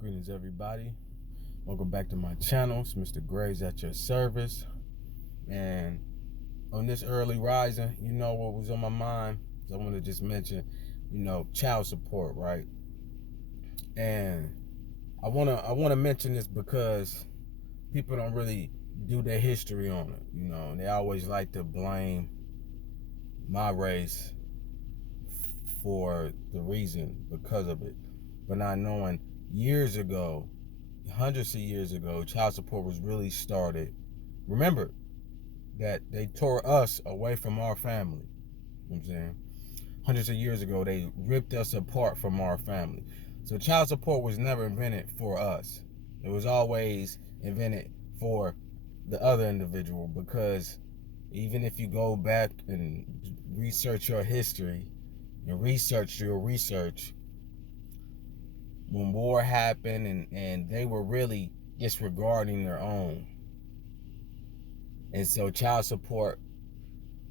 Greetings, everybody. Welcome back to my channel. It's Mr. Graves at your service. And on this early rising, what was on my mind? I want to just mention, child support, right? And I wanna mention this because people don't really do their history on it, and they always like to blame my race for the reason because of it, but not knowing years ago, hundreds of years ago, child support was really started. Remember that they tore us away from our family. You know what I'm saying? Hundreds of years ago, they ripped us apart from our family. So child support was never invented for us. It was always invented for the other individual, because even if you go back and research your history and research your research, when war happened and they were really disregarding their own. And so child support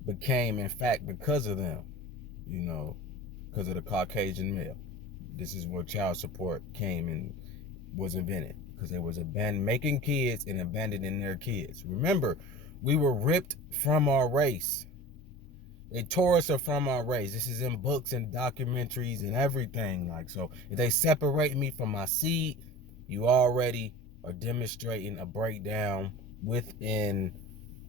became, in fact, because of them, because of the Caucasian male. This is where child support came and was invented, because they was making kids and abandoning their kids. Remember, we were ripped from our race. They tore us from our race. This is in books and documentaries and everything. So if they separate me from my seed, you already are demonstrating a breakdown within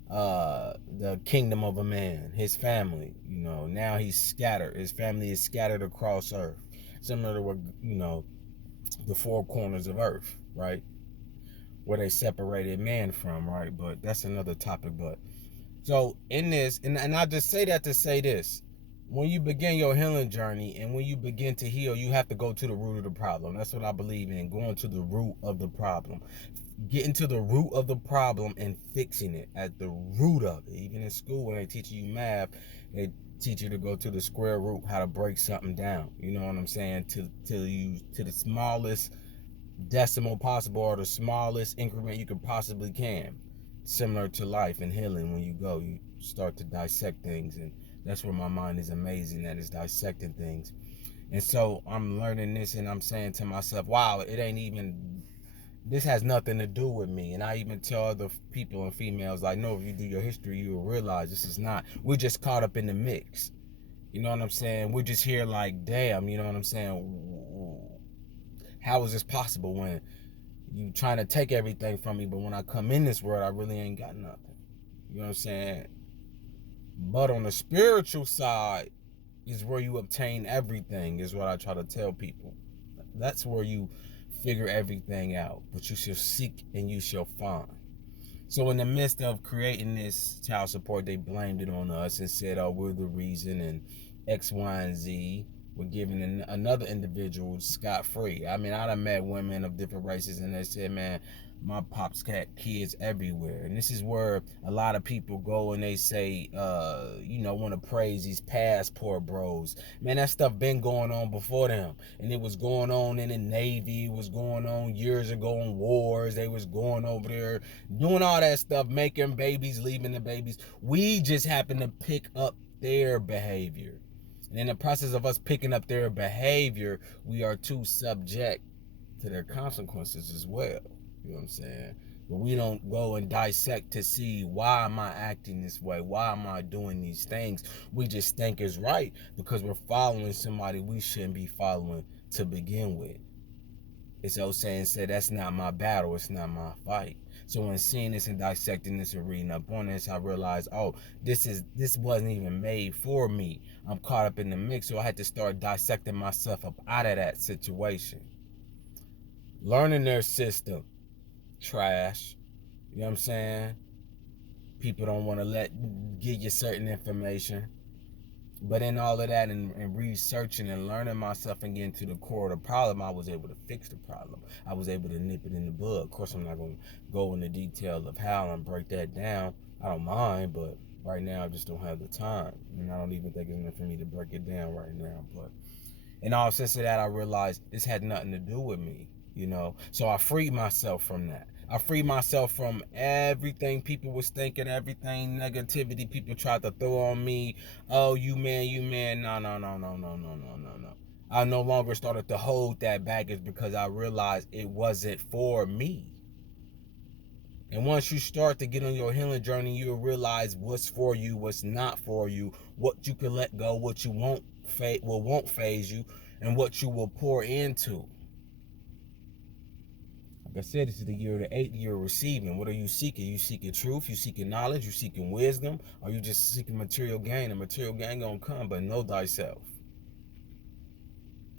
the kingdom of a man, his family. Now he's scattered. His family is scattered across earth, similar to what the four corners of earth, right, where they separated man from, right? But that's another topic. But so in this, and I just say that to say this: when you begin your healing journey and when you begin to heal, you have to go to the root of the problem. That's what I believe in, going to the root of the problem. Getting to the root of the problem and fixing it at the root of it. Even in school, when they teach you math, they teach you to go to the square root, how to break something down. You know what I'm saying? To the smallest decimal possible, or the smallest increment you could possibly can. Similar to life and healing, when you start to dissect things, and that's where my mind is amazing, that it's dissecting things. And so I'm learning this, and I'm saying to myself, wow, this has nothing to do with me. And I even tell other people and females, like, no, if you do your history, you will realize this is not. We're just caught up in the mix. You know what I'm saying? We're just here like, damn, you know what I'm saying? How is this possible when you trying to take everything from me, but when I come in this world, I really ain't got nothing. You know what I'm saying? But on the spiritual side is where you obtain everything, is what I try to tell people. That's where you figure everything out. But you shall seek and you shall find. So in the midst of creating this child support, they blamed it on us and said, oh, we're the reason, and X, Y, and Z. We're giving another individual scot-free. I mean, I done met women of different races, and they said, man, my pops got kids everywhere. And this is where a lot of people go and they say, want to praise these passport bros. Man, that stuff been going on before them. And it was going on in the Navy. It was going on years ago in wars. They was going over there doing all that stuff, making babies, leaving the babies. We just happen to pick up their behavior. And in the process of us picking up their behavior, we are too subject to their consequences as well. You know what I'm saying? But we don't go and dissect to see, why am I acting this way? Why am I doing these things? We just think it's right because we're following somebody we shouldn't be following to begin with. It's old saying, that's not my battle, it's not my fight. So when seeing this and dissecting this and reading up on this, I realized, oh, this wasn't even made for me. I'm caught up in the mix, so I had to start dissecting myself up out of that situation. Learning their system, trash. You know what I'm saying? People don't want to give you certain information. But in all of that and researching and learning myself and getting to the core of the problem, I was able to fix the problem. I was able to nip it in the bud. Of course, I'm not going to go into detail of how and break that down. I don't mind, but right now I just don't have the time. And I don't even think it's enough for me to break it down right now. But in all sense of that, I realized this had nothing to do with me, So I freed myself from that. I freed myself from everything people was thinking, everything negativity people tried to throw on me. Oh, you man. No. I no longer started to hold that baggage because I realized it wasn't for me. And once you start to get on your healing journey, you'll realize what's for you, what's not for you, what you can let go, what you won't phase you, and what you will pour into. Like I said, this is the year of the 8th year of receiving. What are you seeking? You seeking truth? You seeking knowledge? You seeking wisdom? Or you just seeking material gain? And material gain gonna come, but know thyself.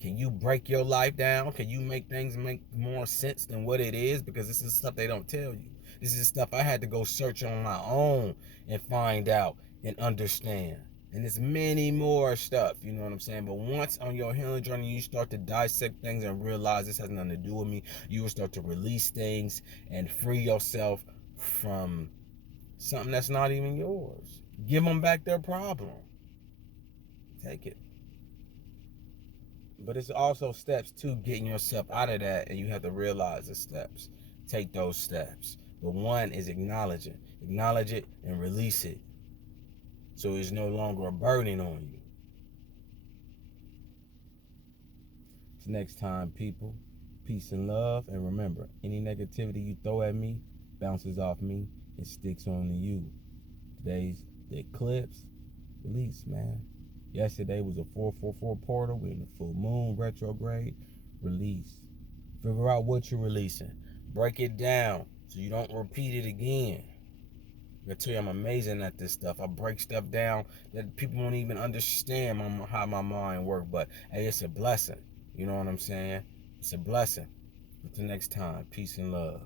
Can you break your life down? Can you make things make more sense than what it is? Because this is stuff they don't tell you. This is stuff I had to go search on my own and find out and understand. And there's many more stuff, you know what I'm saying? But once on your healing journey, you start to dissect things and realize this has nothing to do with me, you will start to release things and free yourself from something that's not even yours. Give them back their problem. Take it. But it's also steps to getting yourself out of that, and you have to realize the steps. Take those steps. But one is acknowledge it and release it, so it's no longer a burden on you. Till next time, people, peace and love, and remember, any negativity you throw at me bounces off me and sticks on to you. Today's the eclipse. Release, man. Yesterday was a 444 portal. We're in the full moon retrograde. Release. Figure out what you're releasing. Break it down so you don't repeat it again. I tell you, I'm amazing at this stuff. I break stuff down that people won't even understand how my mind works. But hey, it's a blessing. You know what I'm saying? It's a blessing. Until next time, peace and love.